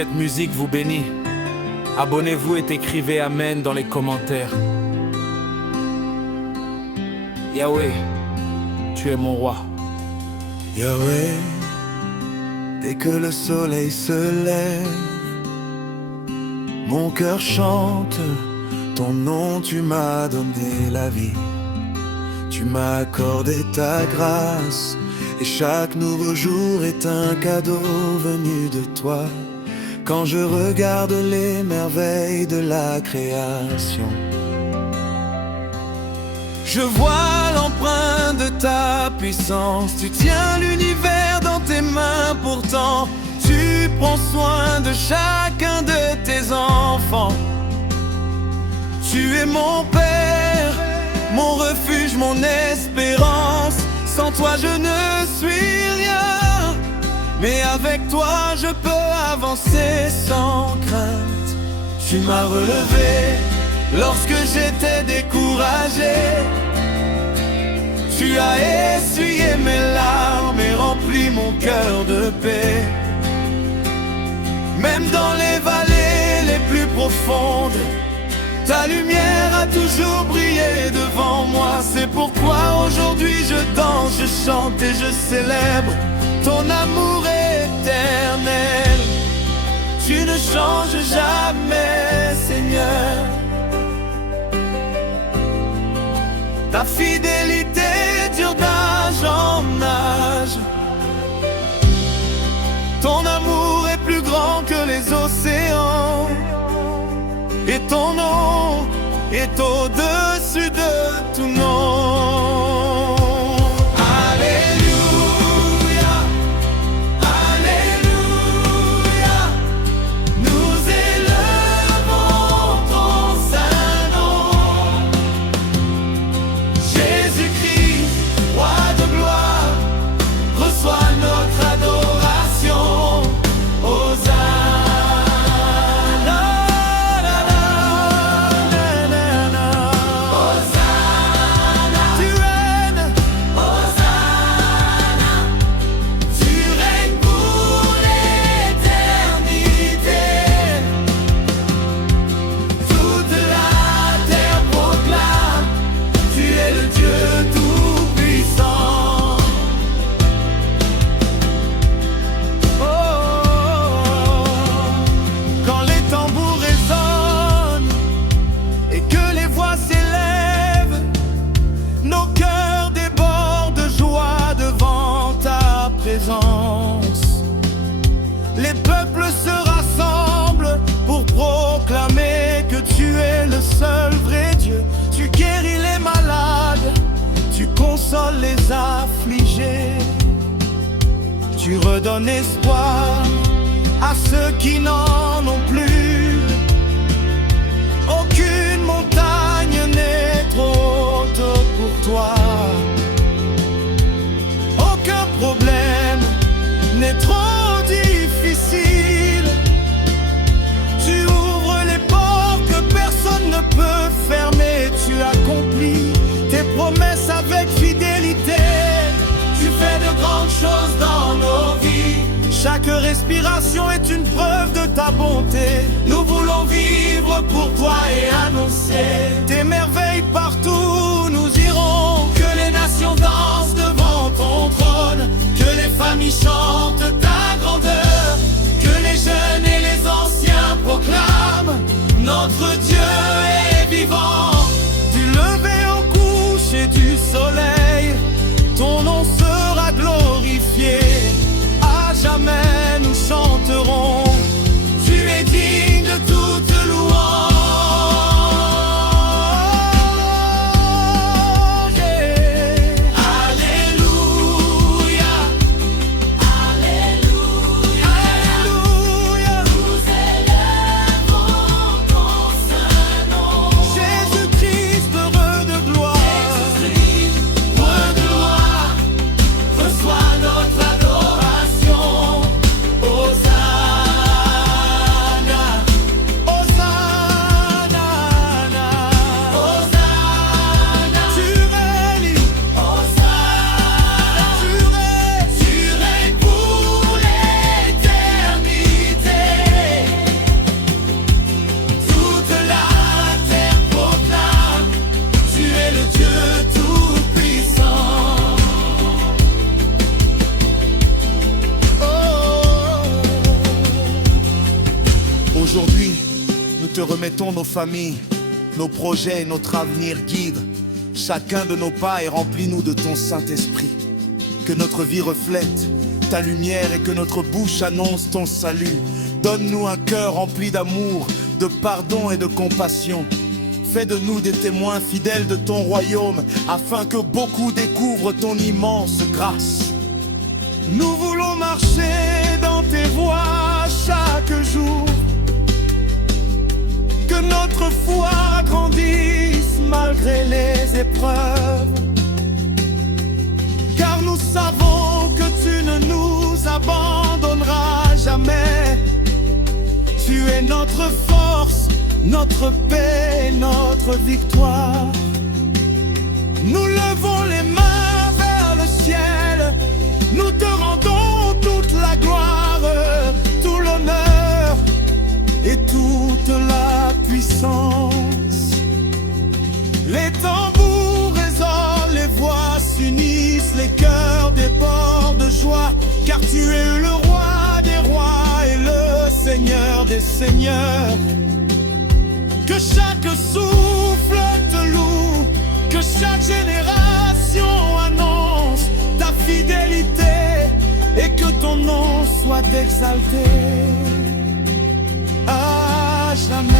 cette musique vous bénit. Abonnez-vous et écrivez Amen dans les commentaires. Yahweh, tu es mon roi. Yahweh, dès que le soleil se lève, mon cœur chante ton nom, tu m'as donné la vie. Tu m'as accordé ta grâce, et chaque nouveau jour est un cadeau venu de toi. Quand je regarde les merveilles de la création, je vois l'empreinte de ta puissance. Tu tiens l'univers dans tes mains, pourtant tu prends soin de chacun de tes enfants. Tu es mon Père, mon refuge, mon espérance. Sans toi je ne suis rien, mais avec toi je peux avancer sans crainte. Tu m'as relevé lorsque j'étais découragé. Tu as essuyé mes larmes et rempli mon cœur de paix. Même dans les vallées les plus profondes, ta lumière a toujours brillé devant moi. C'est pourquoi aujourd'hui je danse, je chante et je célèbre ton amour éternel. Tu ne changes jamais, Seigneur. Ta fidélité dure d'âge en âge. Ton amour est plus grand que les océans, et ton nom est au-dessus de tout nom. Alléluia, Alléluia, nous élevons ton saint nom. Jésus-Christ, roi de gloire, reçois notre adoration. Les peuples se rassemblent pour proclamer que tu es le seul vrai Dieu. Tu guéris les malades, tu consoles les affligés. Tu redonnes espoir à ceux qui n'en ont plus. Aucune montagne n'est trop haute pour toi. Aucun problème n'est trop difficile. Tu ouvres les portes que personne ne peut fermer. Tu accomplis tes promesses avec fidélité. Tu fais de grandes choses dans nos vies. Chaque respiration est une preuve de ta bonté. Nous voulons vivre pour toi et annoncer tes merveilles partout. Nous irons, que les nations dansent devant ton trône, que les familles chantent ta grandeur, que les jeunes et les anciens proclament notre Dieu est vivant. Du lever au coucher du soleil, ton nom sera glorifié. À jamais nous chanterons, tu es digne de toute louange. Alléluia, Alléluia. te remettons nos familles, nos projets et notre avenir. Guide chacun de nos pas et remplis-nous de ton Saint-Esprit. Que notre vie reflète ta lumière et que notre bouche annonce ton salut. Donne-nous un cœur rempli d'amour, de pardon et de compassion. Fais de nous des témoins fidèles de ton royaume, afin que beaucoup découvrent ton immense grâce. Nous voulons marcher dans tes voies chaque jour. Que notre foi grandisse malgré les épreuves. Car nous savons que tu ne nous abandonneras jamais. Tu es notre force, notre paix, notre victoire. Nous levons les mains vers le ciel. Nous te rendons toute la gloire, tout l'honneur et toute la puissance. Les tambours résonnent, les voix s'unissent, les cœurs débordent de joie. Car tu es le roi des rois et le Seigneur des seigneurs. Que chaque souffle te loue, que chaque génération annonce ta fidélité et que ton nom soit exalté à jamais.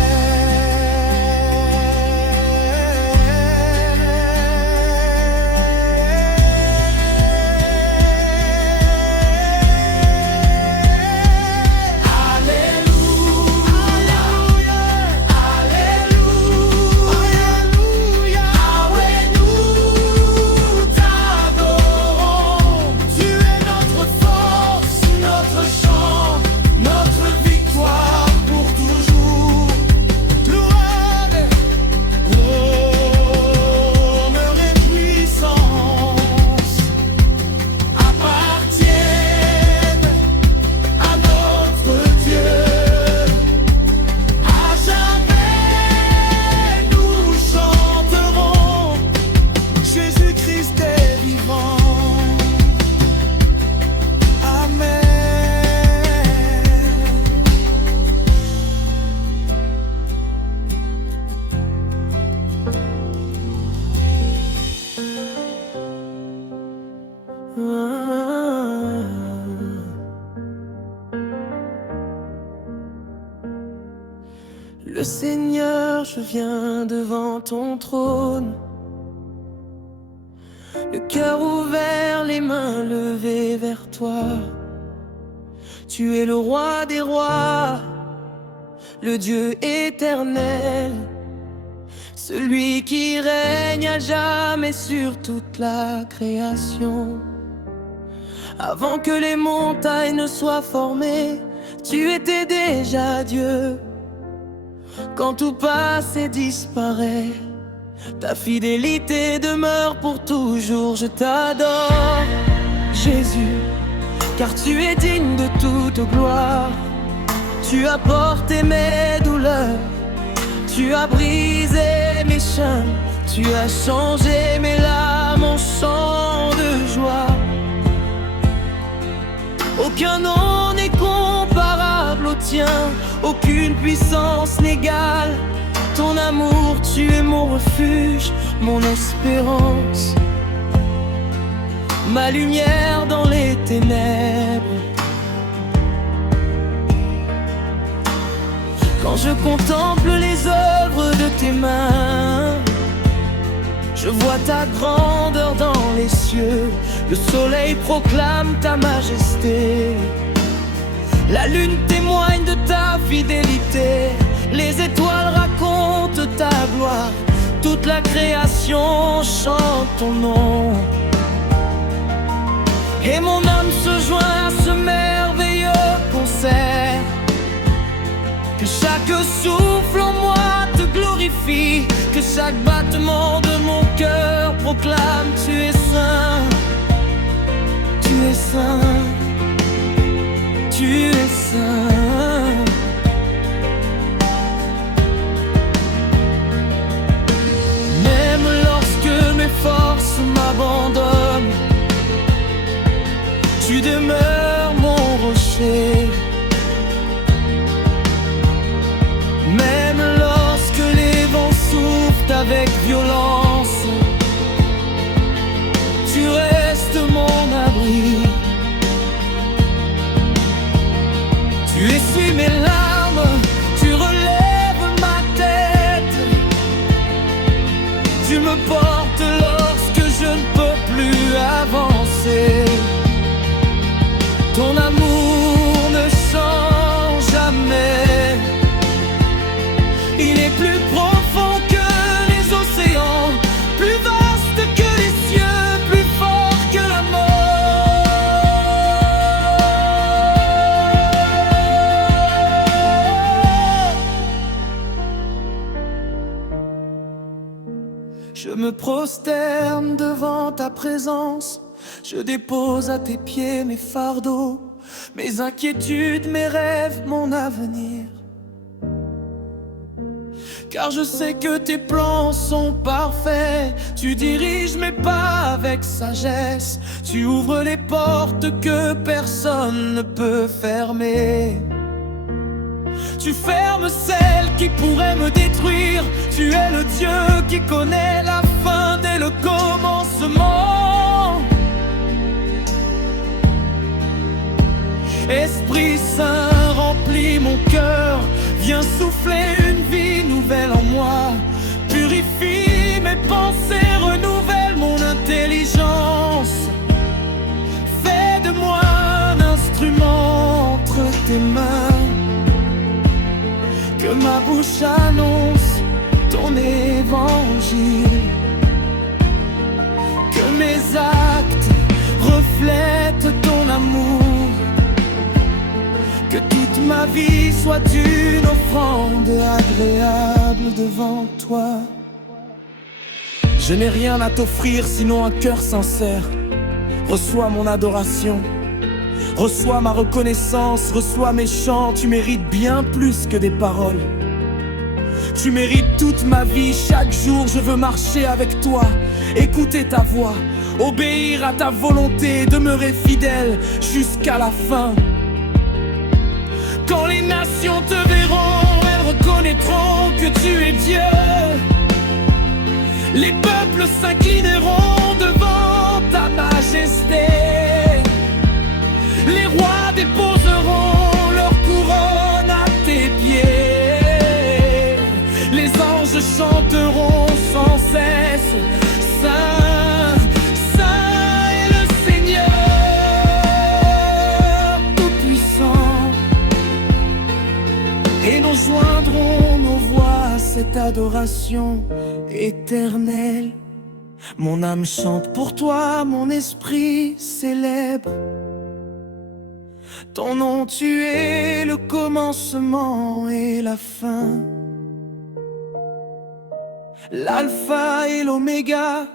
Le Seigneur, je viens devant ton trône, le cœur ouvert, les mains levées vers toi. Tu es le roi des rois, le Dieu éternel, celui qui règne à jamais sur toute la création. Avant que les montagnes ne soient formées, tu étais déjà Dieu. Quand tout passe et disparaît, ta fidélité demeure pour toujours. Je t'adore, Jésus, car tu es digne de toute gloire. Tu as porté mes douleurs, tu as brisé mes chaînes, tu as changé mes larmes en chants de joie. Aucun nom n'est comparable au tien, aucune puissance n'égale ton amour. Tu es mon refuge, mon espérance, ma lumière dans les ténèbres. Quand je contemple les œuvres de tes mains, je vois ta grandeur dans les cieux. Le soleil proclame ta majesté, la lune témoigne de ta fidélité. Les étoiles racontent ta gloire, toute la création chante ton nom. Et mon âme se joint à ce merveilleux concert. Que chaque souffle en moi te glorifie, que chaque battement de mon cœur proclame: tu es saint, tu es saint, tu es saint. Même lorsque mes forces m'abandonnent, tu demeures mon rocher. Même Tu essuies mes larmes, tu relèves ma tête. Tu me portes lorsque je ne peux plus avancer. Ton amour ne change jamais. Il est plus profond que les océans, plus vaste que les cieux, plus fort que la mort. Je me prosterne devant ta présence. Je dépose à tes pieds mes fardeaux, mes inquiétudes, mes rêves, mon avenir. Car je sais que tes plans sont parfaits. Tu diriges mes pas avec sagesse. Tu ouvres les portes que personne ne peut fermer. Tu fermes celles qui pourraient me détruire. Tu es le Dieu qui connaît la fin dès le commencement. Esprit Saint, remplis mon cœur. Viens souffler une vie nouvelle en moi. Purifie mes pensées, renouvelle mon intelligence. Fais de moi un instrument entre tes mains. Que ma bouche annonce ton évangile. Que mes actes reflètent ton amour. Que toute ma vie soit une offrande agréable devant toi. Je n'ai rien à t'offrir sinon un cœur sincère. Reçois mon adoration, reçois ma reconnaissance, reçois mes chants. Tu mérites bien plus que des paroles. Tu mérites toute ma vie, chaque jour je veux marcher avec toi. Écouter ta voix, obéir à ta volonté, demeurer fidèle jusqu'à la fin. Quand les nations te verront, elles reconnaîtront que tu es Dieu. Les peuples s'inclineront devant ta majesté. Les rois déposeront leur couronne à tes pieds. Les anges chanteront sans cesse, Saint, Saint est le Seigneur tout-puissant. Et nous joindrons nos voix à cette adoration éternelle. Mon âme chante pour toi, mon esprit célèbre ton nom. Tu es le commencement et la fin, l'alpha et l'oméga.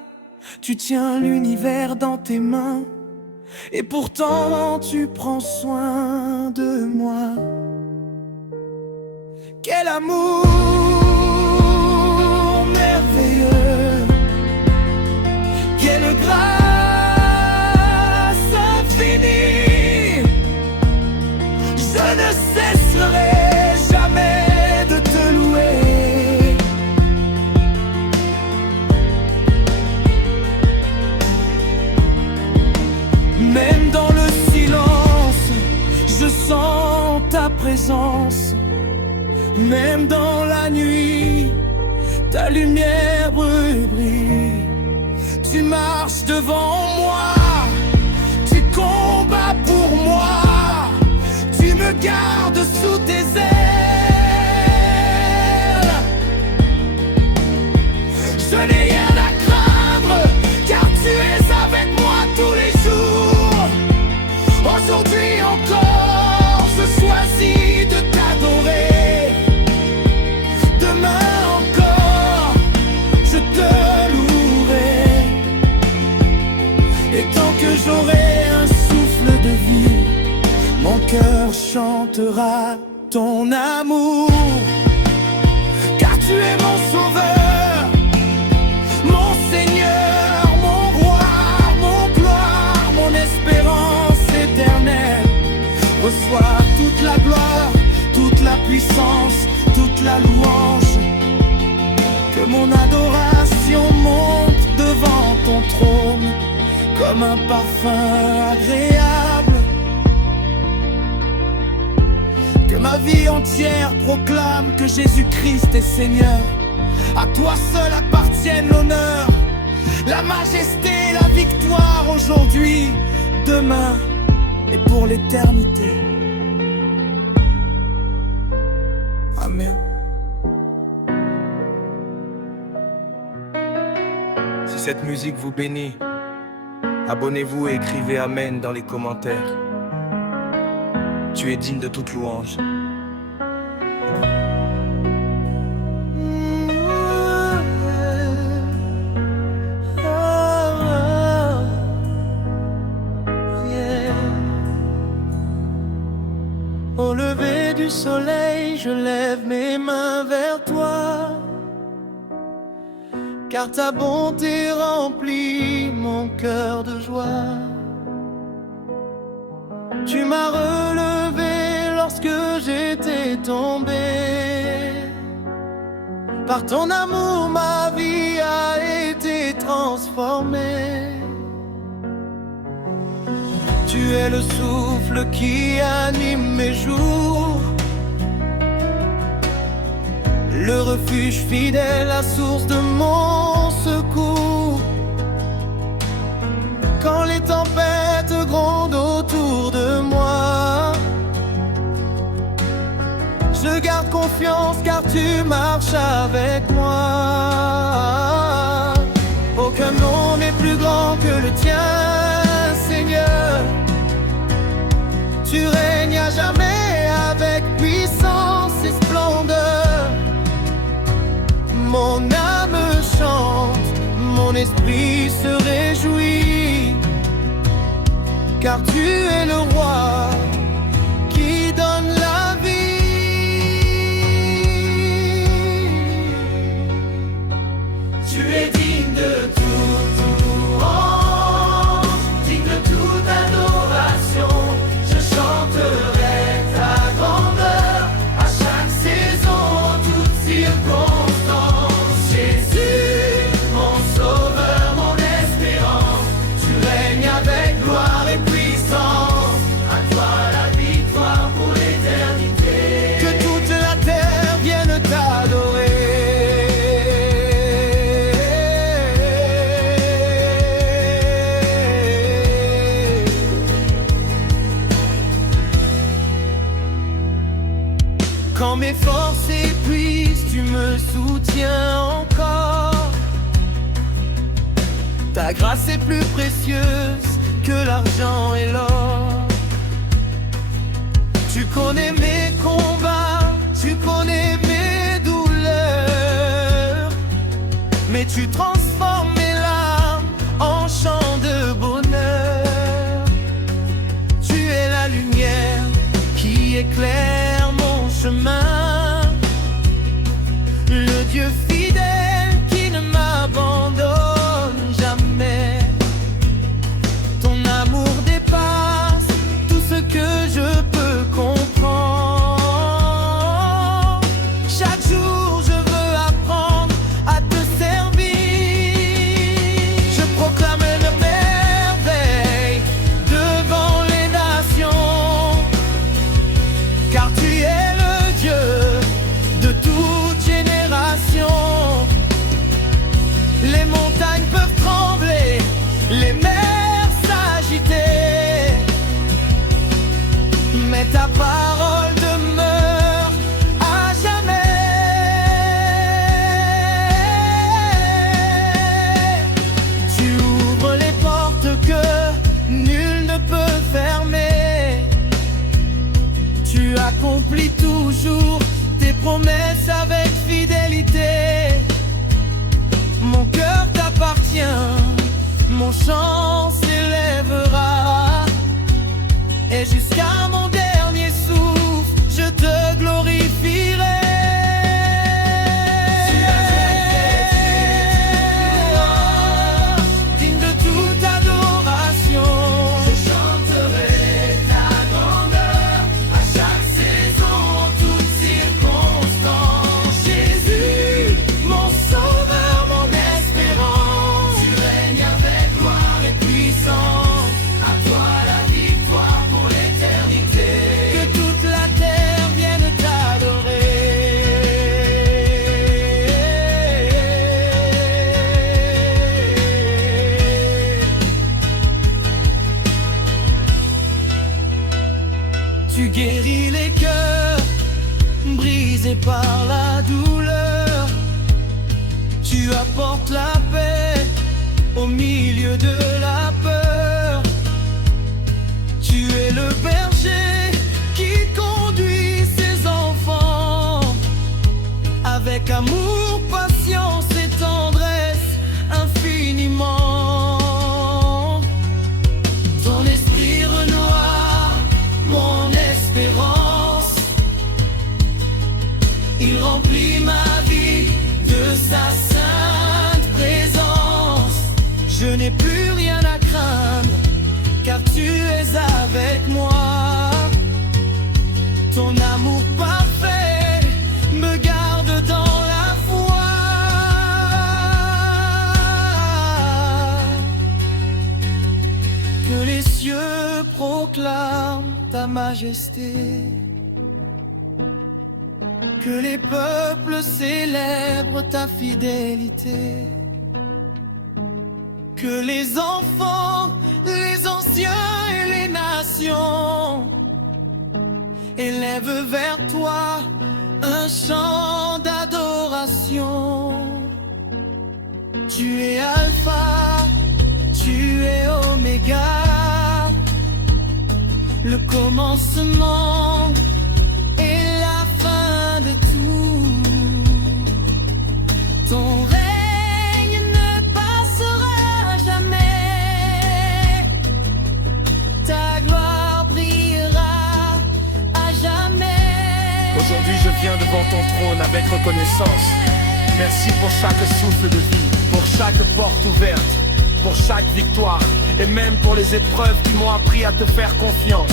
Tu tiens l'univers dans tes mains, et pourtant tu prends soin de moi. Quel amour merveilleux, quelle grâce infinie. Je ne cesserai jamais de te louer. Même dans le silence, je sens ta présence. Même dans la nuit, ta lumière brille. Tu marches devant moi, tu combats pour moi. Tu me gardes sous tes ailes. Je n'ai rien à craindre, car tu es avec moi tous les jours. Aujourd'hui encore, je choisis de t'adorer. Demain encore, je te louerai. Et tant que j'aurai un souffle de vie, mon cœur chantera ton amour. Car tu es mon sauveur, mon Seigneur, mon roi, mon gloire, mon espérance éternelle. Reçois toute la gloire, toute la puissance, toute la louange. Que mon adoration monte devant ton trône comme un parfum agréable. Ma vie entière proclame que Jésus-Christ est Seigneur. À toi seul appartiennent l'honneur, la majesté, la victoire aujourd'hui, demain et pour l'éternité. Amen. Si cette musique vous bénit, abonnez-vous et écrivez Amen dans les commentaires. Tu es digne de toute louange. Au lever du soleil, je lève mes mains vers toi, car ta bonté remplit mon cœur de joie. Tu m'as relevé lorsque j'étais tombé. Par ton amour, ma vie a été transformée. Tu es le souffle qui anime mes jours, le refuge fidèle, la source de mon secours. Quand les tempêtes grondent autour de moi, je garde confiance car tu marches avec moi. Aucun nom n'est plus grand que le tien, Seigneur. Tu règnes à jamais avec puissance et splendeur. Mon âme chante, mon esprit se réjouit, car tu es le roi qui donne la vie. Tu es digne de toute louange, digne de toute adoration. Je chanterai ta grandeur à chaque saison, toute circonstance. Jésus, mon sauveur, mon espérance, tu règnes avec gloire et puissance. À toi la victoire pour l'éternité. Que toute la terre vienne t'adorer. Quand mes forces s'épuisent, tu me soutiens encore. Ta grâce est plus précieuse que l'argent et l'or. Tu connais mes combats, tu connais mes douleurs, mais tu transformes mes larmes en chants de bonheur. Tu es la lumière qui éclaire mon chemin, le Dieu fidèle qui ne m'abandonne jamais. Ton amour dépasse tout ce que je peux comprendre. Chaque jour je veux apprendre à te servir. Je proclame une merveille devant les nations, car tu es le Dieu de toute génération. Les montagnes peuvent trembler, les mers s'agiter, mais ta parole demeure à jamais. Tu ouvres les portes que nul ne peut fermer. Tu accomplis toujours tes promesses avec fidélité. Mon cœur t'appartient, mon chant s'élèvera, et jusqu'à mon dernier souffle, je te glorifierai. Digne de toute adoration, je chanterai ta grandeur à chaque saison, toute circonstance. Jésus, mon sauveur, mon espérance, tu règnes avec gloire et puissance. À toi la victoire pour l'éternité. Tu guéris les cœurs brisés par la douleur. Tu apportes la paix au milieu de la peur. Tu es le berger qui conduit ses enfants avec amour, patience et tendresse infiniment. Ton esprit renoie mon espérance. Il remplit ma vie de sa sainte présence. Je n'ai plus rien à craindre, car tu es avec moi. Ton amour parfait me garde dans la foi. Que les cieux proclament ta majesté. Que les peuples célèbrent ta fidélité. Que les enfants, les anciens et les nations élèvent vers toi un chant d'adoration. Tu es Alpha, tu es Oméga, le commencement et la fin de tout. Ton règne ne passera jamais. Ta gloire brillera à jamais. Aujourd'hui je viens devant ton trône avec reconnaissance. Merci pour chaque souffle de vie, pour chaque porte ouverte, pour chaque victoire, et même pour les épreuves qui m'ont appris à te faire confiance.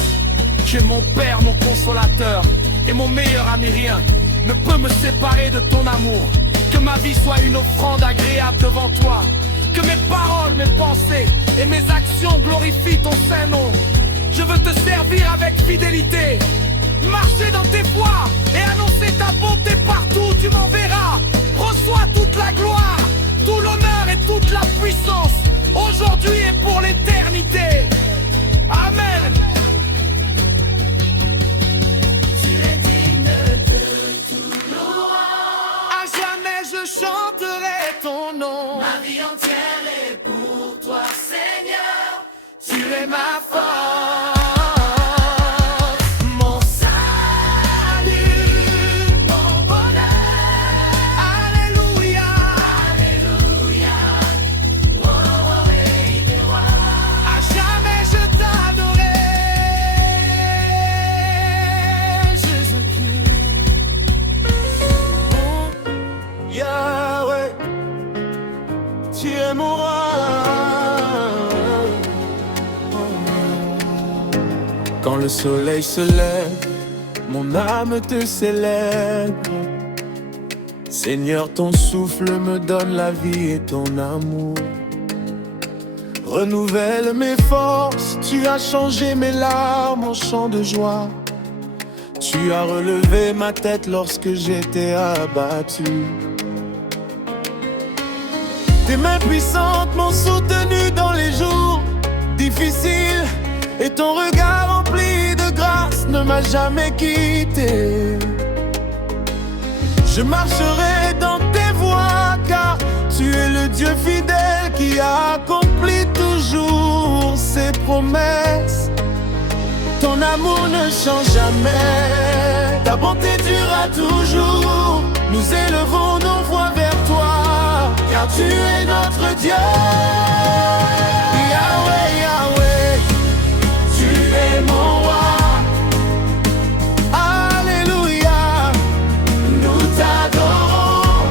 Tu es mon Père, mon consolateur, et mon meilleur ami. Rien ne peut me séparer de ton amour. Que ma vie soit une offrande agréable devant toi. Que mes paroles, mes pensées et mes actions glorifient ton saint nom. Je veux te servir avec fidélité, marcher dans tes voies et annoncer ta bonté partout où tu m'enverras. Reçois toute la gloire, tout l'honneur et toute la puissance, aujourd'hui et pour l'éternité. Amen. Je chanterai ton nom. Ma vie entière est pour toi, Seigneur. Tu es ma force. Quand le soleil se lève, mon âme te célèbre. Seigneur, ton souffle me donne la vie et ton amour renouvelle mes forces. Tu as changé mes larmes en chant de joie. Tu as relevé ma tête lorsque j'étais abattu. Tes mains puissantes m'ont soutenu dans les jours difficiles, et ton regard rempli de grâce ne m'a jamais quitté. Je marcherai dans tes voies, car tu es le Dieu fidèle qui accomplit toujours ses promesses. Ton amour ne change jamais, ta bonté durera toujours. Nous élevons nos voix vers toi, car tu es notre Dieu. Yahweh, Yahweh, tu es mon roi. Alléluia, nous t'adorons.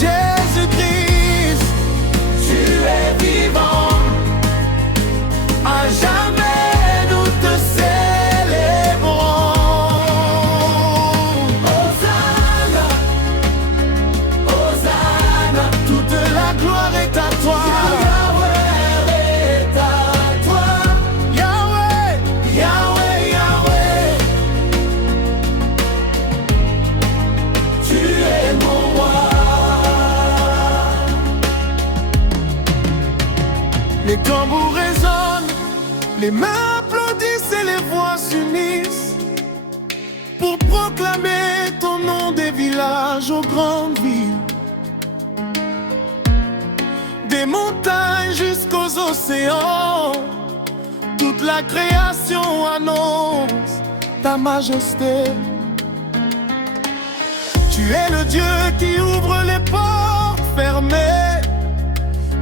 Jésus-Christ, tu es vivant. À jamais nous te célébrons. Hosanna, Hosanna, toute la gloire est à toi. Yahweh est à toi. Yahweh, aux grandes villes, des montagnes jusqu'aux océans, toute la création annonce ta majesté. Tu es le Dieu qui ouvre les portes fermées,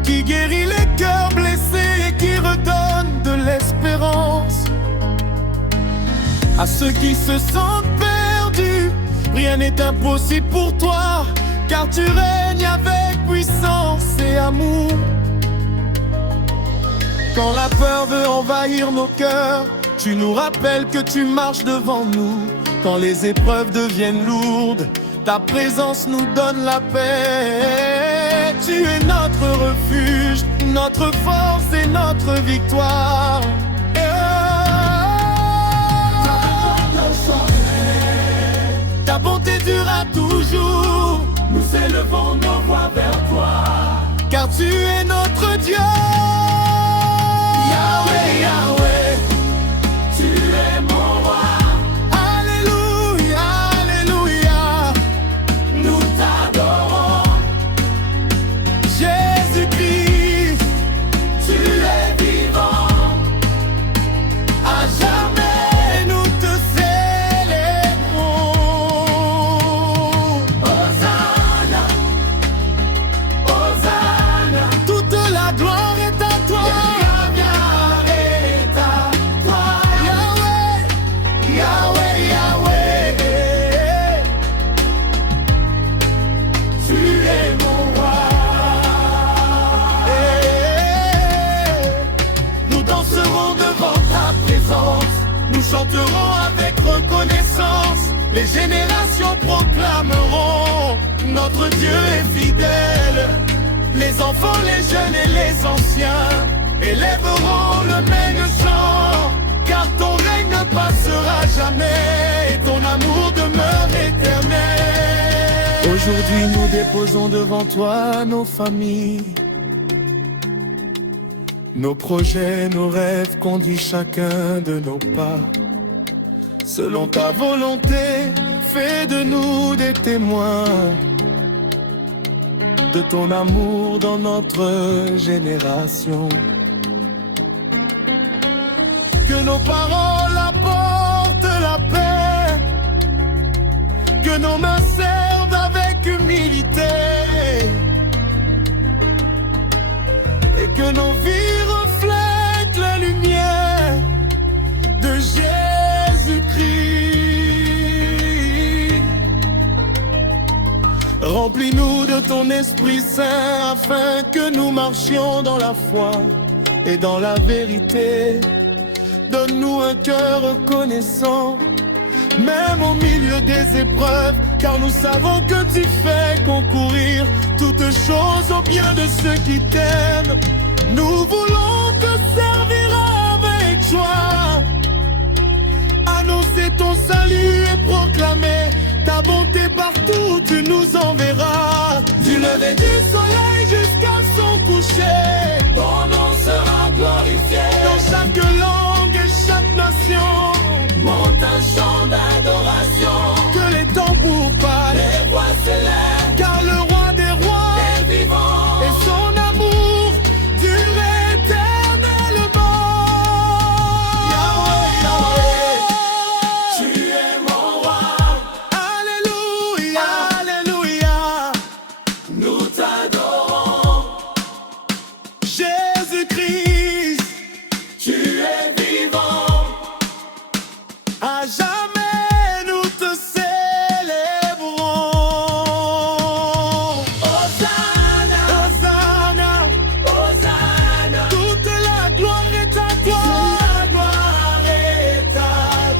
qui guérit les cœurs blessés et qui redonne de l'espérance à ceux qui se sentent perdus. Rien n'est impossible pour toi, car tu règnes avec puissance et amour. Quand la peur veut envahir nos cœurs, tu nous rappelles que tu marches devant nous. Quand les épreuves deviennent lourdes, ta présence nous donne la paix. Tu es notre refuge, notre force et notre victoire. Ta bonté durera toujours. Nous élevons nos voix vers toi, car tu es notre Dieu. Yahweh, Yahweh, tu es mon roi. Alléluia, Alléluia, nous t'adorons. Jésus-Christ, tu es vivant. À jamais nous te célébrons. Hosanna, Hosanna, toute la gloire est à toi. Nous chanterons avec reconnaissance, les générations proclameront notre Dieu est fidèle. Les enfants, les jeunes et les anciens élèveront le même chant, car ton règne ne passera jamais et ton amour demeure éternel. Aujourd'hui nous déposons devant toi nos familles, nos projets, nos rêves, conduis chacun de nos pas. Selon ta volonté, fais de nous des témoins de ton amour dans notre génération. Que nos paroles apportent la paix, que nos mains servent avec humilité, et que nos vies reflètent la lumière de Jésus-Christ. Remplis-nous de ton Esprit Saint afin que nous marchions dans la foi et dans la vérité. Donne-nous un cœur reconnaissant, même au milieu des épreuves, car nous savons que tu fais concourir toutes choses au bien de ceux qui t'aiment. Nous voulons te servir avec joie, annoncer ton salut et proclamer ta bonté partout tu nous enverras. Du lever du soleil jusqu'à son coucher, ton nom sera glorifié. Dans chaque langue et chaque nation, monte un chant d'adoration. Que les tambours parlent, les voix s'élèvent, car le roi des rois est vivant, et son amour dure éternellement. Yahweh, Yahweh, tu es mon roi. Alléluia, Alléluia, nous t'adorons. Jésus-Christ, tu es vivant. À jamais nous te célébrons. Hosanna, Hosanna, Hosanna, toute la gloire est à toi. La gloire est à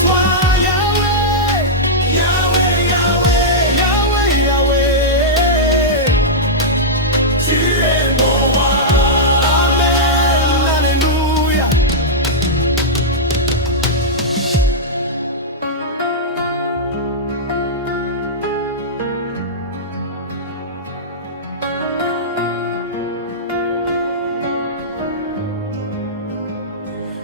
toi. Yahweh, Yahweh, Yahweh, Yahweh, Yahweh, tu es mon roi. Amen, alléluia.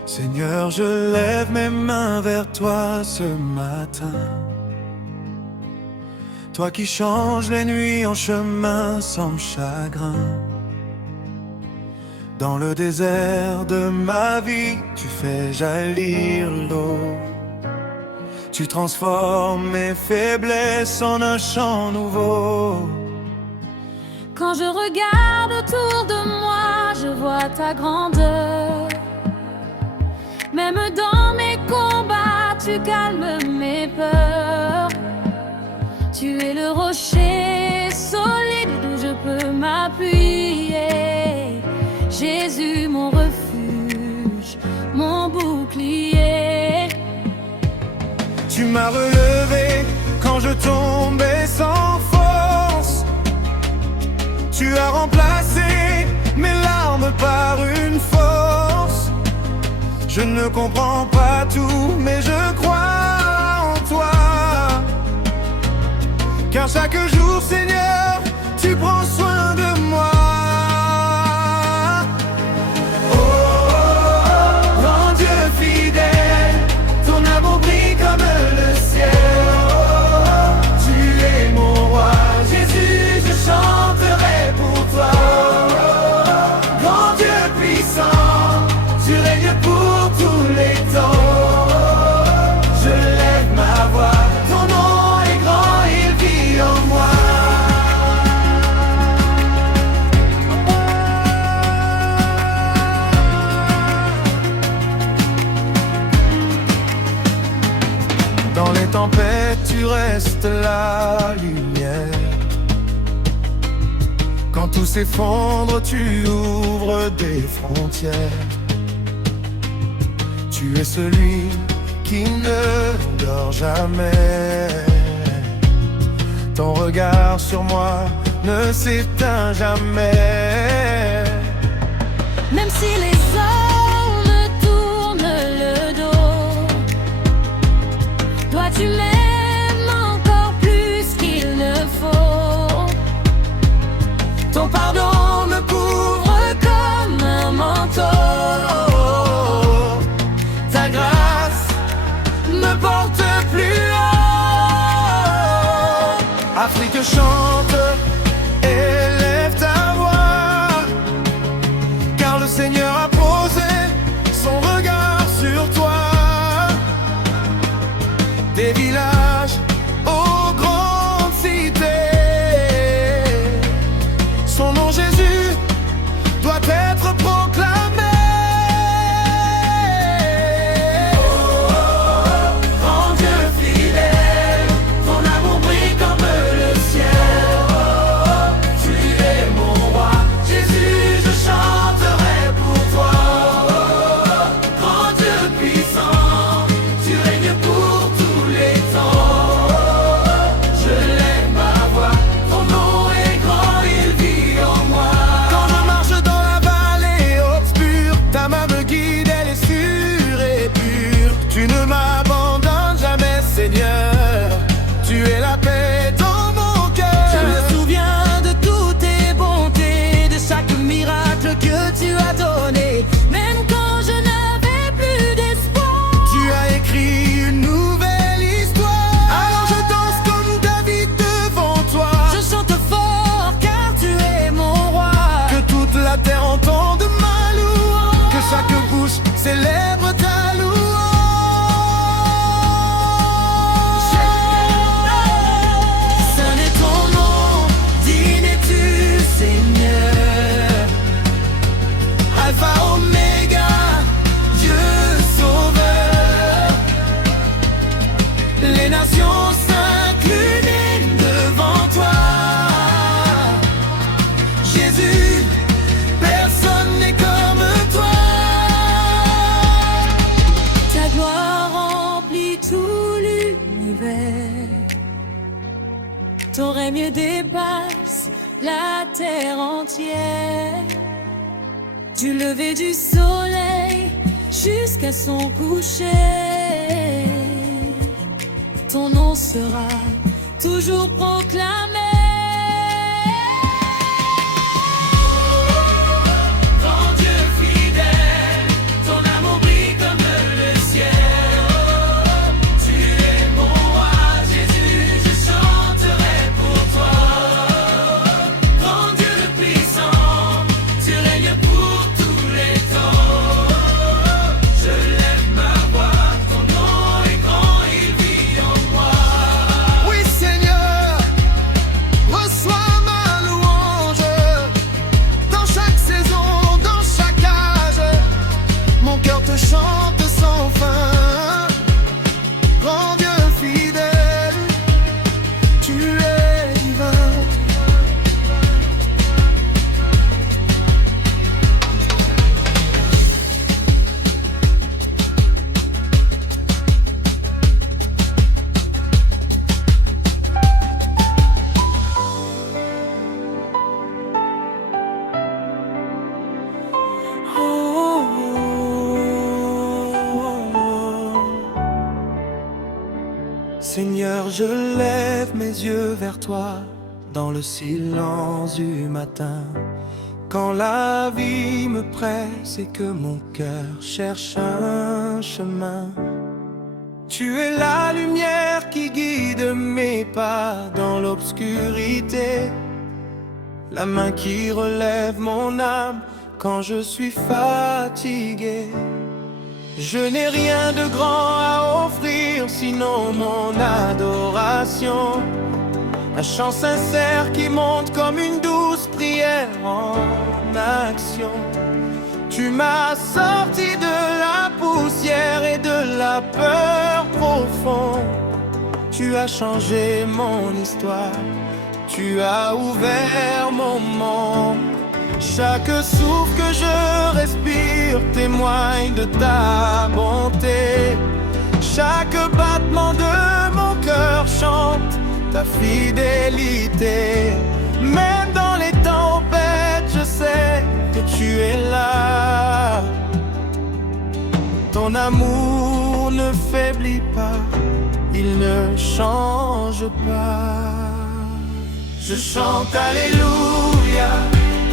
Seigneur, je lève mes mains vers toi ce matin. Toi qui changes les nuits en chemin sans chagrin. Dans le désert de ma vie, tu fais jaillir l'eau. Tu transformes mes faiblesses en un chant nouveau. Quand je regarde autour de moi, je vois ta grandeur. Même dans mes combats, tu calmes mes peurs. Tu es le rocher solide où je peux m'appuyer. Jésus, mon refuge, mon bouclier. Tu m'as relevé quand je tombais sans force. Tu as remplacé mes larmes par une force. Je ne comprends pas tout, mais je crois en toi. Car chaque jour, Seigneur, tu prends soin de moi. Grand Dieu fidèle, ton amour brille comme le ciel. Tu es mon roi, Jésus, je chanterai pour toi. Grand Dieu puissant, tu règnes pour tous les temps. Je lève ma voix, ton nom est grand, il vit en moi. Dans les tempêtes, tu restes la lumière. Quand tout s'effondre, tu ouvres des frontières. Tu es celui qui ne dort jamais. Ton regard sur moi ne s'éteint jamais. Même si les hommes me tournent le dos, toi tu m'aimes encore plus qu'il ne faut. Ton pardon me couvre comme un manteau. Ta grâce me porte plus haut. Afrique chante, élève ta voix, car le Seigneur a posé son regard sur toi. Des villages aux grandes cités, son nom Jésus doit être proclamé. Grand Dieu fidèle, ton amour brille comme le ciel. Tu es mon roi, Jésus, je chanterai pour toi. Grand Dieu puissant, tu règnes pour tous les temps. Je lève ma voix, ton nom est grand, il vit en moi. Quand je marche dans la vallée obscure, ta main me guide, elle est sûre et pure. Tu ne m'abandonnes jamais, Seigneur. Tu es la paix dans mon cœur. Je me souviens de toutes tes bontés, de chaque miracle que tu as donné. Même quand je n'avais plus d'espoir, Tu as écrit une nouvelle histoire. Alors je danse comme David devant toi. je chante fort car tu es mon roi. Que toute la terre entende ma louange. Que chaque bouche célèbre ta louange. Saint est ton nom, digne es-tu, Seigneur. Alpha, Oméga, Dieu sauveur. Les nations s'inclinent devant toi. Jésus, personne n'est comme toi. Ta gloire remplit tout l'univers. Ton règne dépasse la terre entière. Du lever du soleil jusqu'à son coucher, ton nom sera toujours proclamé. Grand Dieu fidèle, ton amour brille comme le ciel. Tu es mon roi, Jésus, je chanterai Seigneur, je lève mes yeux vers toi dans le silence du matin. Quand la vie me presse et que mon cœur cherche un chemin, tu es la lumière qui guide mes pas dans l'obscurité, la main qui relève mon âme quand je suis fatigué. Je n'ai rien de grand à offrir, sinon mon adoration, un chant sincère qui monte comme une douce prière en action. Tu m'as sorti de la poussière et de la peur profonde. Tu as changé mon histoire, tu as ouvert mon monde. Chaque souffle que je respire témoigne de ta bonté. Chaque battement de mon cœur chante ta fidélité. Même dans les tempêtes, je sais que tu es là. Ton amour ne faiblit pas, il ne change pas. Je chante Alléluia,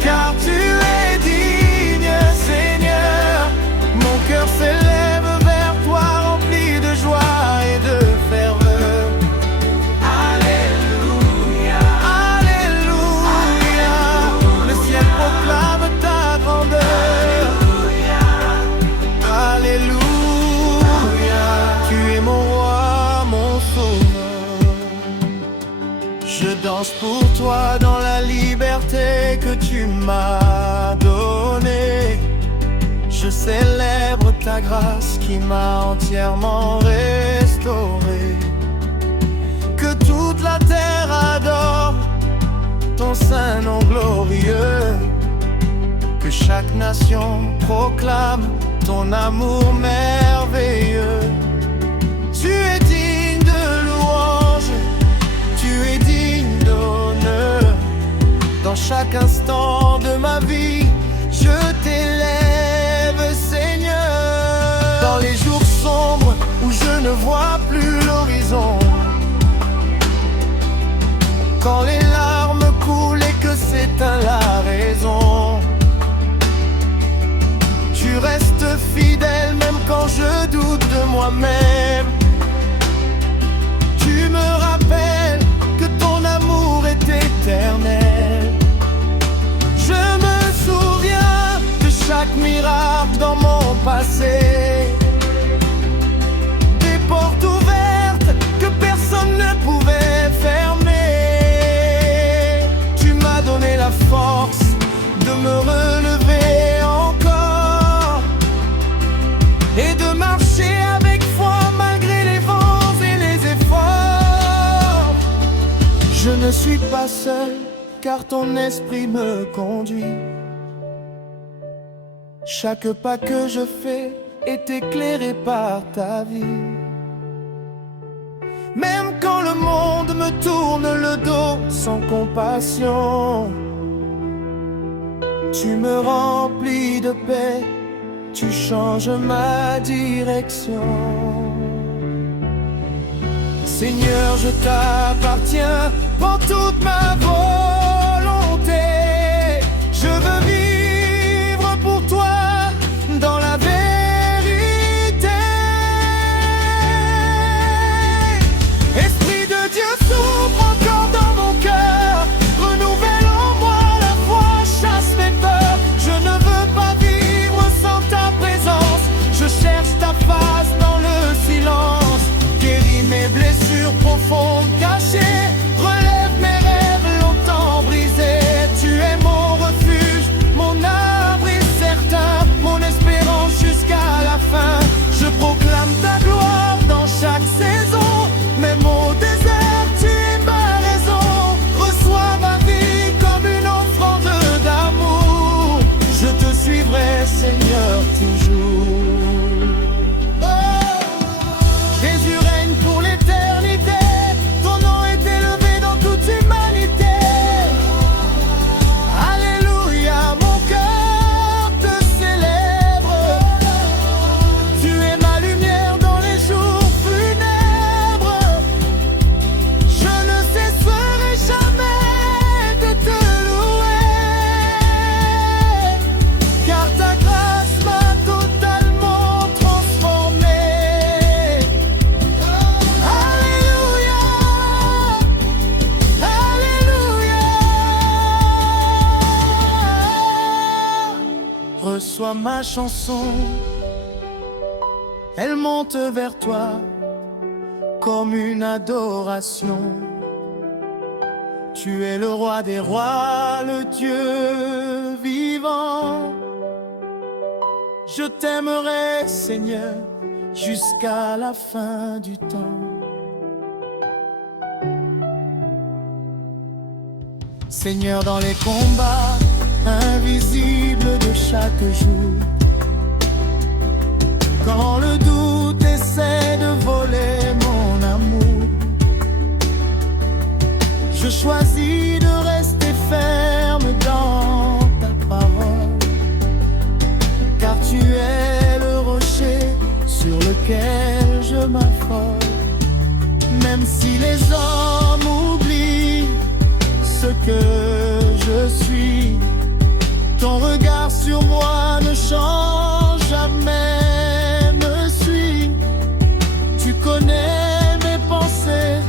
car tu es digne, Seigneur. Mon cœur s'élève vers toi, rempli de joie et de ferveur. Alléluia, Alléluia, le ciel proclame ta grandeur. Alléluia, tu es mon roi, mon sauveur. Je danse pour toi dans la liberté que tu m'as donnée. Je célèbre ta grâce qui m'a entièrement restauré. Que toute la terre adore ton saint nom glorieux. Que chaque nation proclame ton amour merveilleux. Tu es digne de louange, tu es digne d'honneur. Dans chaque instant de ma vie, je t'élève, Seigneur. Dans les jours sombres où je ne vois plus l'horizon, quand les larmes coulent et que s'éteint la raison, tu restes fidèle même quand je doute de moi-même. Tu me rappelles que ton amour est éternel. Je me souviens de chaque miracle dans mon passé, des portes ouvertes que personne ne pouvait fermer. Tu m'as donné la force de me relever encore et de marcher avec foi malgré les vents et les efforts. Je ne suis pas seul, car ton esprit me conduit. Chaque pas que je fais est éclairé par ta vie. Même quand le monde me tourne le dos sans compassion, tu me remplis de paix, tu changes ma direction. Seigneur, je t'appartiens pour toute ma volonté. Je veux vivre pour toi dans la vérité. Esprit de Dieu, souffle encore dans mon cœur. Renouvelle en moi la foi, chasse mes peurs. Je ne veux pas vivre sans ta présence. Je cherche ta face dans le silence. Guéris mes blessures profondes cachées. Relève mes rêves longtemps brisés. Tu es mon refuge, mon abri certain, mon espérance jusqu'à la fin. Je proclame ta gloire dans chaque saison. Même au désert, tu es ma raison. Reçois ma vie comme une offrande d'amour. Je te suivrai, Seigneur, toujours. Jésus règne pour l'éternité, ton nom est élevé. sois ma chanson. Elle monte vers toi comme une adoration. Tu es le roi des rois, le Dieu vivant. Je t'aimerai, Seigneur, jusqu'à la fin du temps. Seigneur, dans les combats invisibles de chaque jour, quand le doute essaie de voler mon amour, je choisis de rester ferme dans ta parole, car tu es le rocher sur lequel je m'affole. Même si les hommes oublient ce que je suis, ton regard sur moi ne change jamais, me suit. Tu connais mes pensées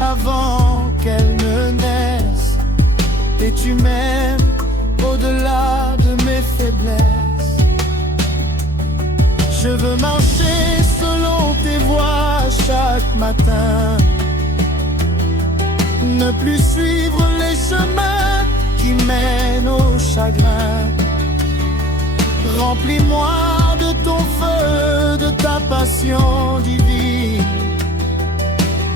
avant qu'elles ne naissent, et tu m'aimes au-delà de mes faiblesses. Je veux marcher selon tes voies chaque matin, ne plus suivre les chemins qui mènent au chagrin. Remplis-moi de ton feu, de ta passion divine,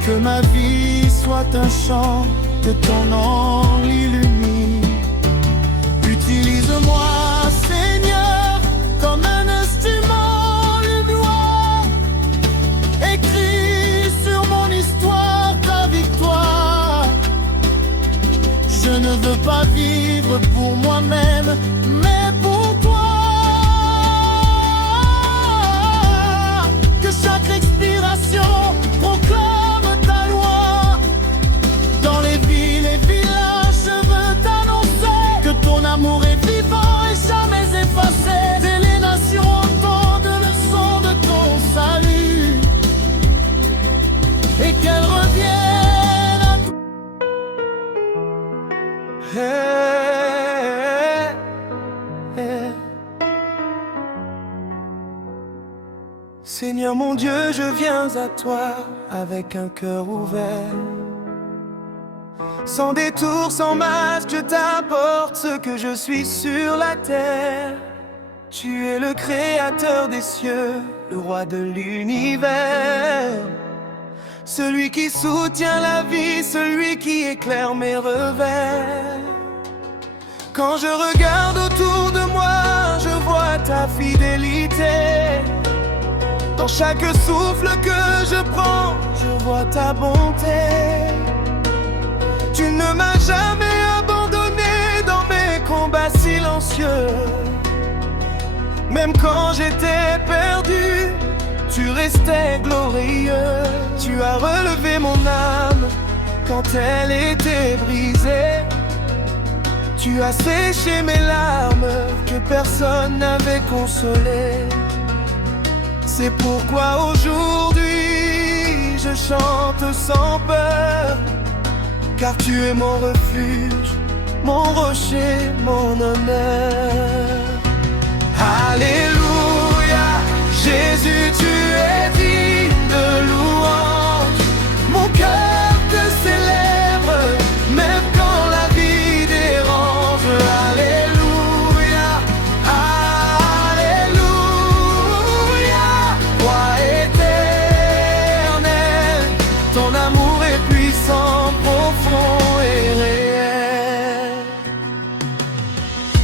que ma vie soit un chant, que ton nom l'illumine. Utilise-moi, Seigneur, comme un instrument lumineux. Écris sur mon histoire ta victoire. Je ne veux pas vivre pour moi-même, mais pour toi. Que chaque respiration proclame ta loi. Dans les villes et villages, je veux t'annoncer que ton amour est vivant et jamais effacé. Et les nations entendent le son de ton salut, et qu'elles reviennent à toi. Hey, hey. Seigneur mon Dieu, je viens à toi avec un cœur ouvert. Sans détour, sans masque, je t'apporte ce que je suis sur la terre. Tu es le créateur des cieux, le roi de l'univers. Celui qui soutient la vie, celui qui éclaire mes revers. Quand je regarde autour de moi, je vois ta fidélité. Dans chaque souffle que je prends, je vois ta bonté. Tu ne m'as jamais abandonné dans mes combats silencieux. Même quand j'étais perdu, tu restais glorieux. Tu as relevé mon âme quand elle était brisée. Tu as séché mes larmes que personne n'avait consolées. C'est pourquoi aujourd'hui je chante sans peur, car tu es mon refuge, mon rocher, mon honneur. Alléluia, Jésus, tu es digne de louange. Mon cœur te célèbre, même quand la vie dérange. Alléluia, Alléluia, roi éternel, ton amour est puissant, profond et réel.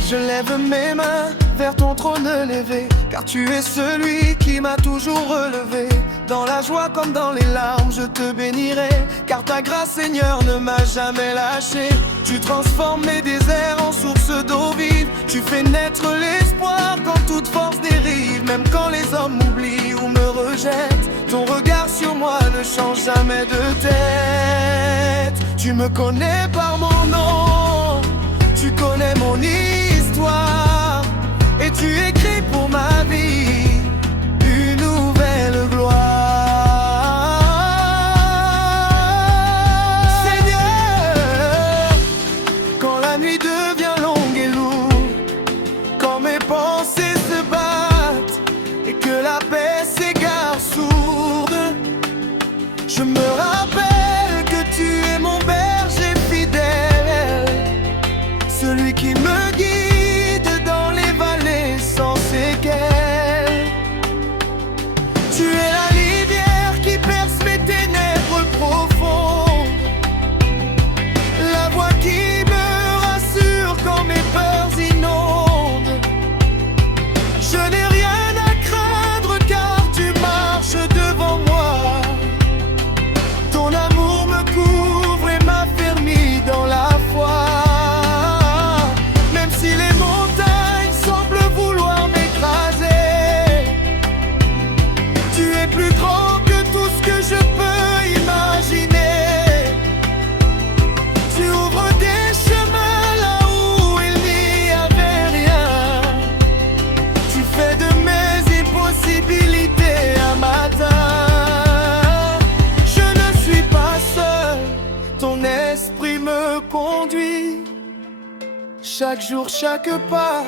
Je lève mes mains vers ton trône élevé, car tu es celui qui m'a toujours relevé. Dans la joie comme dans les larmes, je te bénirai, car ta grâce, Seigneur, ne m'a jamais lâché. Tu transformes mes déserts en sources d'eau vive. Tu fais naître l'espoir quand toute force dérive. Même quand les hommes m'oublient ou me rejettent, ton regard sur moi ne change jamais de tête. Tu me connais par mon nom, tu connais mon histoire, et tu écris pour ma vie une nouvelle gloire. Seigneur, quand la nuit devient longue et lourde, quand mes pensées Je me rappelle que tu es mon berger fidèle, celui qui me guide dans les vallées sans séquelles. Tu es la rivière qui perce mes ténèbres profondes, la voix qui me rassure quand mes peurs inondent. Je n'ai rien à craindre car tu marches devant moi. Ton amour me couvre et m'affermit dans la foi. Même si les montagnes semblent vouloir m'écraser, tu es plus grand que tout ce que je peux imaginer. Tu ouvres des chemins là où il n'y avait rien. Tu fais de mes impossibilités un matin. Je ne suis pas seul, ton esprit me conduit. Chaque jour, chaque pas,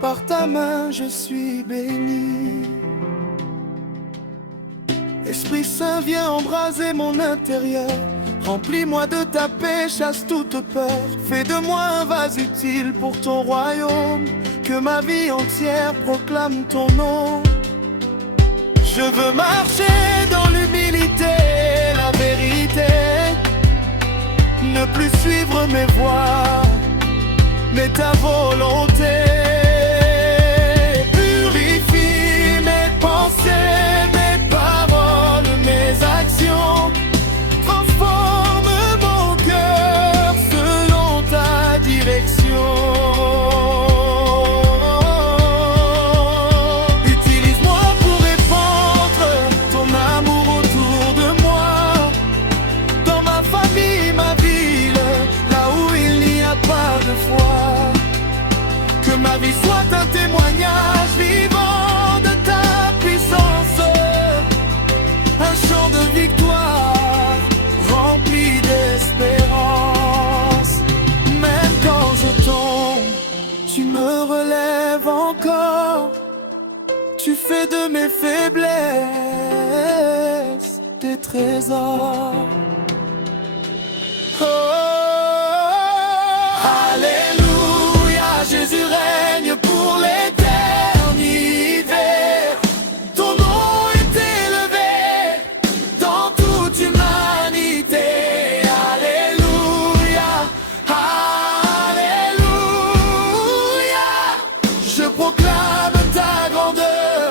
par ta main je suis béni. Esprit Saint, viens embraser mon intérieur. Remplis-moi de ta paix, chasse toute peur. Fais de moi un vase utile pour ton royaume. Que ma vie entière proclame ton nom. Je veux marcher dans l'humilité, la vérité. Ne plus suivre mes voies, mais ta volonté. Purifie mes pensées, mes paroles, mes actions. Transforme mon cœur selon ta direction. Utilise-moi pour répandre ton amour autour de moi. Dans ma famille, ma ville, là où il n'y a pas de foi. Que ma vie soit un témoignage vivant de ta puissance. Un chant de victoire rempli d'espérance. Même quand je tombe, tu me relèves encore. Tu fais de mes faiblesses des trésors. Oh, alléluia, Jésus règne pour l'éternité. Ton nom est élevé dans toute humanité. Alléluia, alléluia. Je proclame ta grandeur.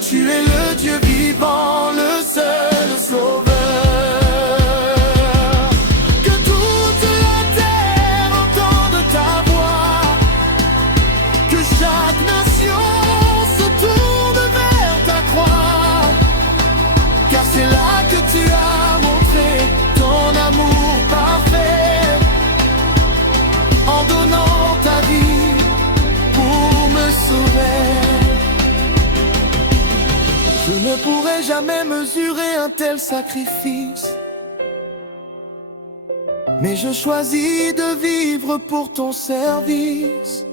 Tu es le Dieu vivant, le seul sauveur. Que toute la terre entende ta voix. Que chaque nation se tourne vers ta croix. Car c'est là que tu as montré ton amour parfait. En donnant ta vie pour me sauver. Je ne pourrai jamais mesurer un tel sacrifice. Mais je choisis de vivre pour ton service.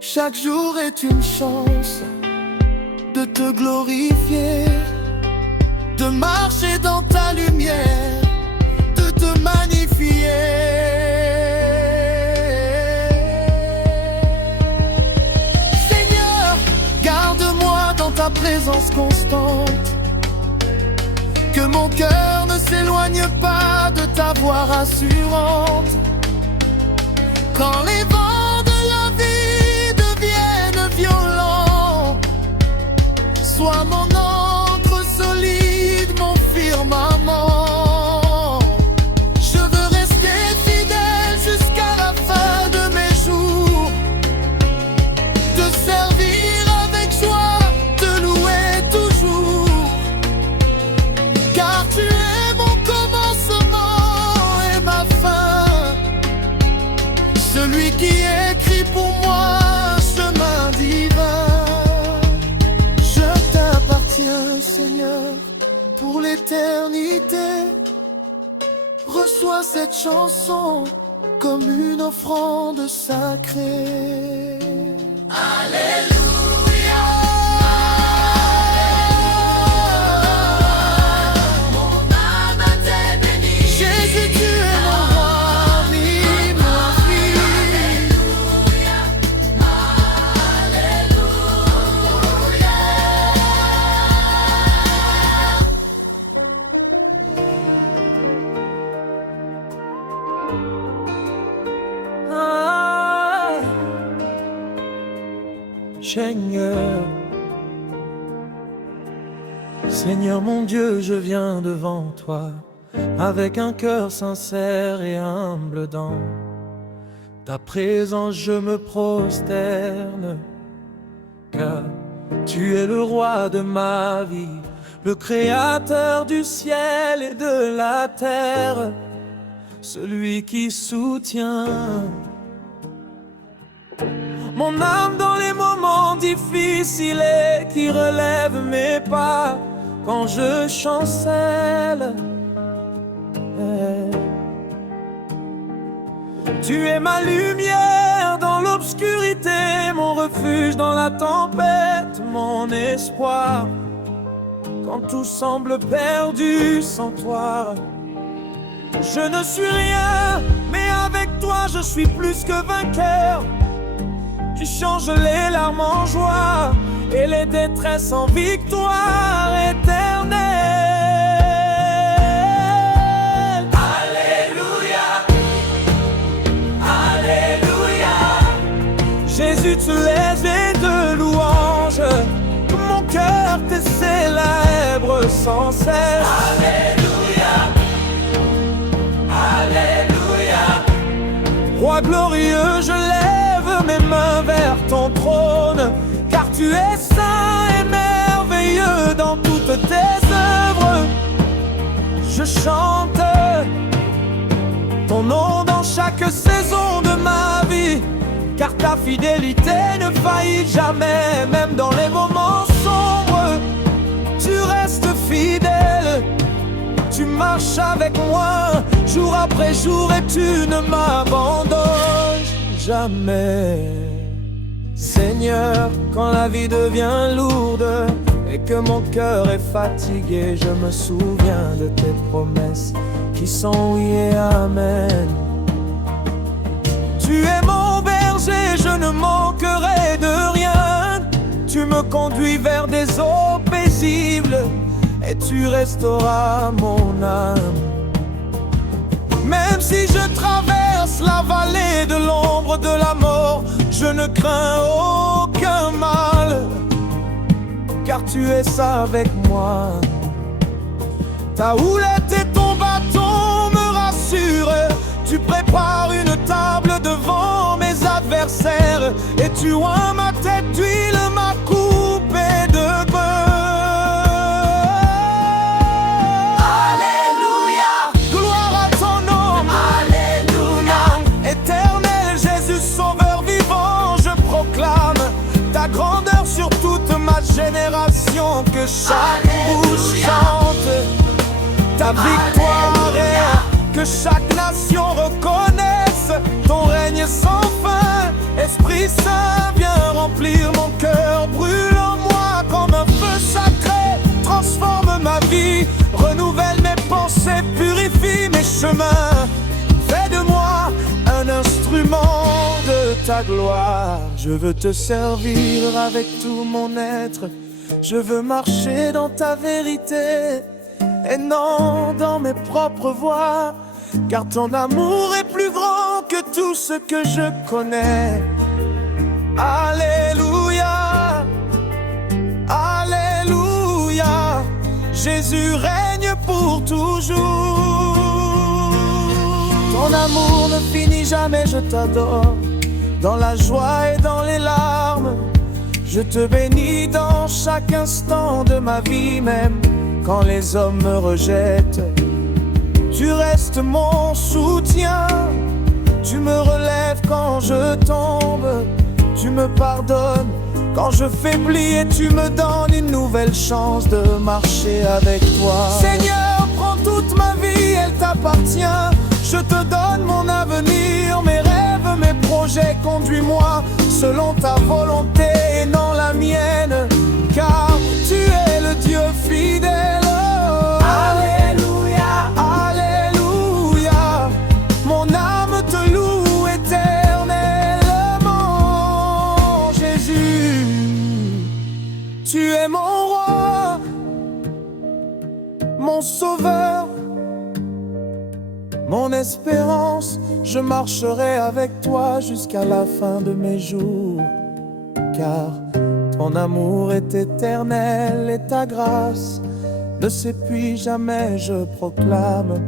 Chaque jour est une chance de te glorifier, de marcher dans ta lumière, de te magnifier. Seigneur, garde-moi dans ta présence constante. Que mon cœur ne s'éloigne pas de ta voix rassurante. Quand les vents de la vie deviennent violents, sois mon ancre solide, mon firmament. Je veux rester fidèle jusqu'à la fin de mes jours. Te servir avec joie, te louer toujours. Car tu es mon commencement et ma fin. Celui qui écrit pour moi un chemin divin. Je t'appartiens, Seigneur, pour l'éternité. Reçois cette chanson comme une offrande sacrée. Alléluia. Mon âme Ah, Seigneur, Seigneur mon Dieu, je viens devant toi avec un cœur sincère et humble dans ta présence je me prosterne, car tu es le roi de ma vie, le créateur du ciel et de la terre, celui qui soutient mon âme dans les moments difficiles et qui relève mes pas quand je chancelle. Tu es ma lumière dans l'obscurité, mon refuge dans la tempête, mon espoir quand tout semble perdu sans toi. Je ne suis rien, mais avec toi je suis plus que vainqueur. Tu changes les larmes en joie et les détresses en victoire éternelle. Jésus, tu es de louanges, mon cœur te célèbre sans cesse. Alléluia, Alléluia. Roi glorieux, je lève mes mains vers ton trône, car tu es saint et merveilleux dans toutes tes œuvres. Je chante ton nom dans chaque saison de ma vie, car ta fidélité ne faillit jamais, même dans les moments sombres. Tu restes fidèle, tu marches avec moi, jour après jour, et tu ne m'abandonnes jamais. Seigneur, quand la vie devient lourde et que mon cœur est fatigué, je me souviens de tes promesses qui sont oui et amen. Tu es mon berger, je ne manquerai de rien. Tu me conduis vers des eaux paisibles et tu restauras mon âme. Même si je traverse la vallée de l'ombre de la mort, je ne crains aucun mal, car tu es avec moi. Ta houlette et ton bâton me rassurent. Tu prépares une table devant mes adversaires et tu oins ma tête d'huile, ma coupe est de beurre. Alléluia, gloire à ton nom. Alléluia, éternel Jésus, sauveur vivant, je proclame ta grandeur sur toute ma génération, que chaque bouche chante ta victoire et que chaque nation reconnaisse ton règne sans fin. Esprit Saint, viens remplir mon cœur, brûle en moi comme un feu sacré. Transforme ma vie, renouvelle mes pensées, purifie mes chemins. Fais de moi un instrument de ta gloire. Je veux te servir avec tout mon être. Je veux marcher dans ta vérité et non dans mes propres voies, car ton amour est plus grand que tout ce que je connais. Alléluia, Alléluia, Jésus règne pour toujours. Ton amour ne finit jamais, je t'adore, dans la joie et dans les larmes. Je te bénis dans chaque instant de ma vie, même quand les hommes me rejettent. Tu restes mon soutien, tu me relèves quand je tombe, tu me pardonnes quand je faiblis et tu me donnes une nouvelle chance de marcher avec toi. Seigneur, prends toute ma vie, elle t'appartient. Je te donne mon avenir, mes rêves, mes projets, conduis-moi selon ta volonté et non la mienne, car tu es le Dieu fidèle. Alléluia, Alléluia, mon âme te loue éternellement. Jésus, tu es mon roi, mon sauveur, mon espérance, je marcherai avec toi jusqu'à la fin de mes jours. Car ton amour est éternel et ta grâce ne s'épuise jamais, je proclame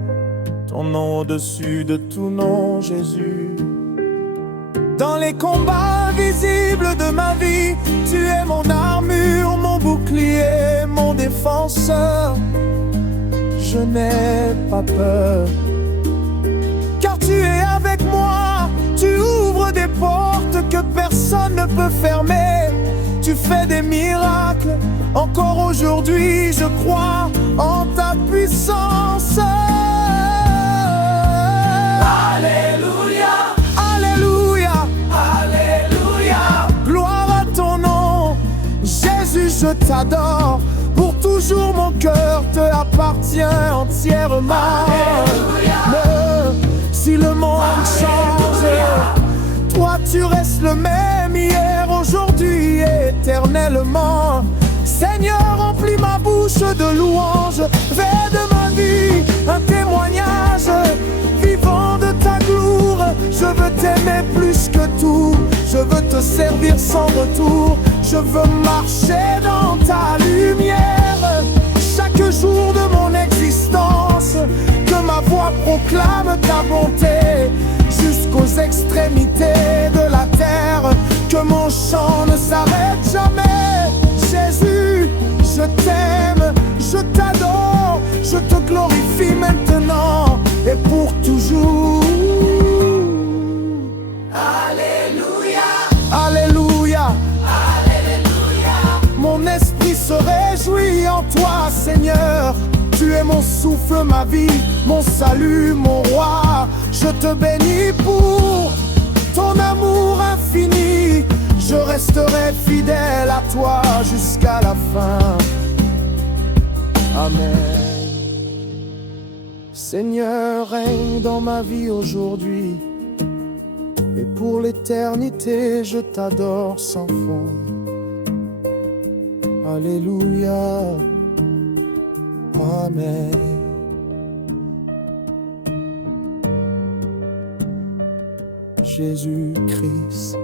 ton nom au-dessus de tout nom, Jésus. Dans les combats invisibles de ma vie, tu es mon armure, mon bouclier, mon défenseur. Je n'ai pas peur, car tu es avec moi. Tu ouvres des portes que personne ne peut fermer. Tu fais des miracles, encore aujourd'hui je crois en ta puissance. Alléluia, Alléluia, Alléluia. Gloire à ton nom, Jésus, je t'adore. Pour toujours mon cœur te appartient entièrement. Mais si le monde change, toi tu restes le même hier, aujourd'hui et éternellement. Seigneur, remplis ma bouche de louanges, fais de ma vie un témoignage vivant de ta gloire. Je veux t'aimer plus que tout, je veux te servir sans retour. Je veux marcher dans ta lumière chaque jour de mon existence. Que ma voix proclame ta bonté jusqu'aux extrémités de la terre. Que mon chant ne s'arrête jamais. Jésus, je t'aime, je t'adore, je te glorifie maintenant et pour toujours. Alléluia, Alléluia, Alléluia. Mon esprit se réjouit en toi, Seigneur. Tu es mon souffle, ma vie, mon salut, mon roi. Je te bénis pour ton amour infini. Je resterai fidèle à toi jusqu'à la fin. Amen. Seigneur, règne dans ma vie aujourd'hui. Et pour l'éternité, je t'adore sans fond. Alléluia. Amen. Jésus-Christ.